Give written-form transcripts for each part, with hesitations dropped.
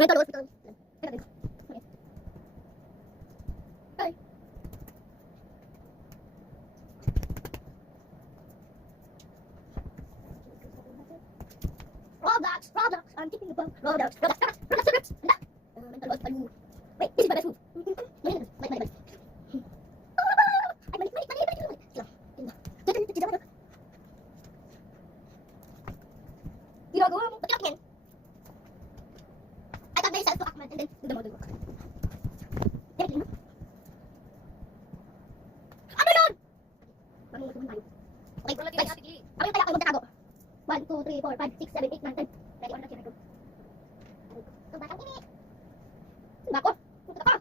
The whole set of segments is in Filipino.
Mental hospital. Ay. Roblox, I'm thinking about Roblox, scripts. Mental hospital. Wait, this is my best move. Mali. Ay, mali. Ginagawa mo. Ba't kinatingin? I thought myself to Akman and then do the model work. Tinatingin mo? Ano yun? Mamungutuhan tayo. Okay, guys. Ako yung kaya kayo magtatago. 1, 2, 3, 4, 5, 6, 7, 8, 9, 10. Ready or not, here I go. Ito ba? Ang ini. Diba ako? Punta ka.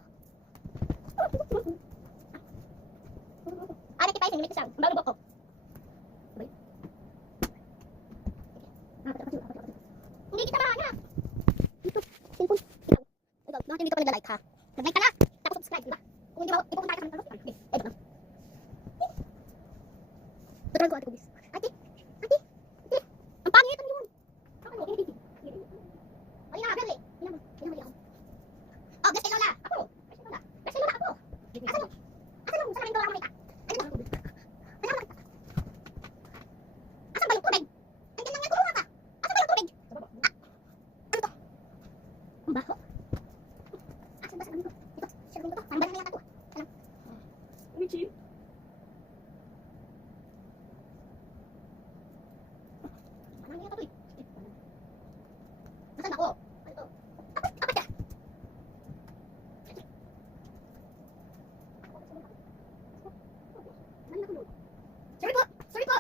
Identify and make the sound. Ang bagong book ko. Sabay. Hindi kita mahanap. Dito. Cellphone. Ikaw. Bakit hindi ka pa nagla-like ha? Nag-like ka na. Tapos subscribe, diba? Kung hindi mo, ipupunta ka sa kanal. Okay. Eh, diba? Tuturuan ko ate ko, bis. Ate. Ang pangit ang yun. Ano? Ay nga, really. Hinamali ako. Oh, best kay Lola. Ako. Best kay Lola ako. Asan mo? Saan namin Lola ako makita? Ano mo? Asan ba yung tubig? Nandiyan lang yan, tulungan ka. Asan ba yung tubig? Ano to? Ang baho. Asan ba sa gamin ko? Ito, sa gamin ko to. Parang banana yata to. Alam. Richie? Banana yata to eh. Asan ako? Ano to? Apat ka. Sorry po.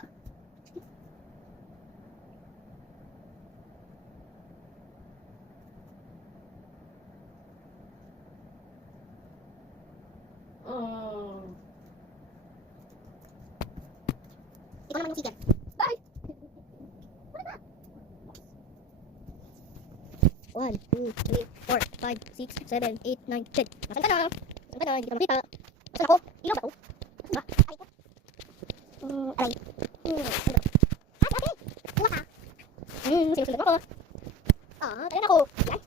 Ikaw naman yung chicken. Bye! 1, 2, 3, 4, 5, 6, 7, 8, 9, 10. Nasaan ka na? Hindi ka makita. Nasaan ako? Ilaw ba ako? Nasaan ba? Ay ko. Aray. Ano? Ate! Iwa ka. Sinusunod mo ako. Tayo na ako. Yan.